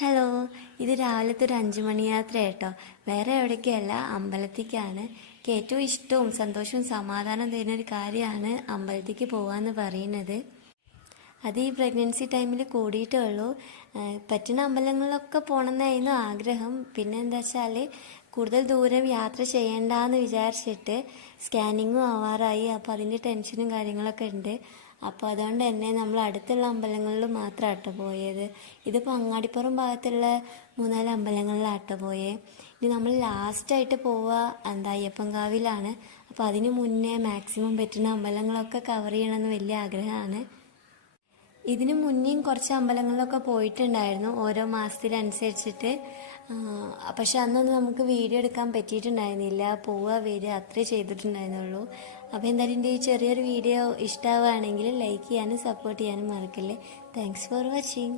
Hello, ഇത് രാവിലത്തെ ഒരു 5 മണി യാത്ര കേട്ടോ. വേറെ എവിടേക്കല്ല, അമ്പലത്തേക്കാണ്. എനിക്ക് ഏറ്റവും ഇഷ്ടവും സന്തോഷവും സമാധാനം തരുന്ന ഒരു കാര്യമാണ് അമ്പലത്തേക്ക് പോകാമെന്ന് പറയുന്നത്. അത് ഈ പ്രഗ്നൻസി ടൈമിൽ കൂടിയിട്ടേ ഉള്ളൂ. പറ്റുന്ന അമ്പലങ്ങളിലൊക്കെ പോകണമെന്നായിരുന്നു ആഗ്രഹം. പിന്നെ എന്താ വെച്ചാൽ കൂടുതൽ ദൂരം യാത്ര ചെയ്യണ്ടെന്ന് വിചാരിച്ചിട്ട് സ്കാനിങ്ങും ആവാറായി. അപ്പോൾ അതിൻ്റെ ടെൻഷനും കാര്യങ്ങളൊക്കെ ഉണ്ട്. അപ്പോൾ അതുകൊണ്ട് തന്നെ നമ്മൾ അടുത്തുള്ള അമ്പലങ്ങളിൽ മാത്രമാട്ടോ പോയത്. ഇതിപ്പോൾ അങ്ങാടിപ്പുറം ഭാഗത്തുള്ള 3-4 അമ്പലങ്ങളിലാട്ടോ പോയേ. ഇനി നമ്മൾ ലാസ്റ്റായിട്ട് പോവുക അയ്യപ്പൻകാവിലാണ്. അപ്പോൾ അതിന് മുന്നേ മാക്സിമം പറ്റുന്ന അമ്പലങ്ങളൊക്കെ കവർ ചെയ്യണമെന്ന് വലിയ ആഗ്രഹമാണ്. ഇതിനു മുന്നേയും കുറച്ച് അമ്പലങ്ങളിലൊക്കെ പോയിട്ടുണ്ടായിരുന്നു, ഓരോ മാസത്തിനനുസരിച്ചിട്ട്. പക്ഷെ അന്നൊന്നും നമുക്ക് വീഡിയോ എടുക്കാൻ പറ്റിയിട്ടുണ്ടായിരുന്നില്ല. പോവുക വരിക അത്രേ ചെയ്തിട്ടുണ്ടായിരുന്നുള്ളൂ. അപ്പോൾ എന്തായാലും എൻ്റെ ഈ ചെറിയൊരു വീഡിയോ ഇഷ്ടമാവുകയാണെങ്കിൽ ലൈക്ക് ചെയ്യാനും സപ്പോർട്ട് ചെയ്യാനും മറക്കല്ലേ. Thanks for watching.